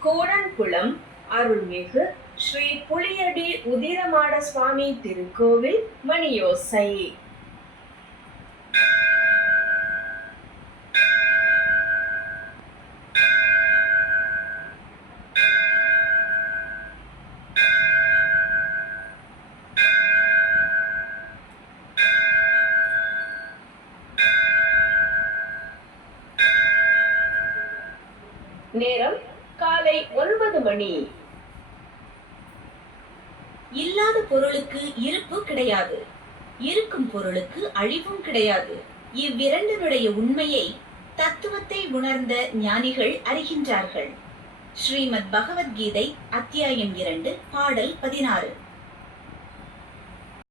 கோடன்குளம் அருள்மிகு ஸ்ரீ புளியடி உதிரமாட சுவாமி திருக்கோவில் மணியோசை. நேரம் காலை ஒன்பது மணி. இல்லாத பொருளுக்கு இருப்பு கிடையாது. இருக்கும் பொருளுக்கு அழிவும் கிடையாது. இவ்விரண்டனுடைய உண்மையை தத்துவத்தை உணர்ந்த ஞானிகள் அறிகின்றார்கள். ஸ்ரீமத் பகவத்கீதை அத்தியாயம் இரண்டு பாடல் பதினாறு.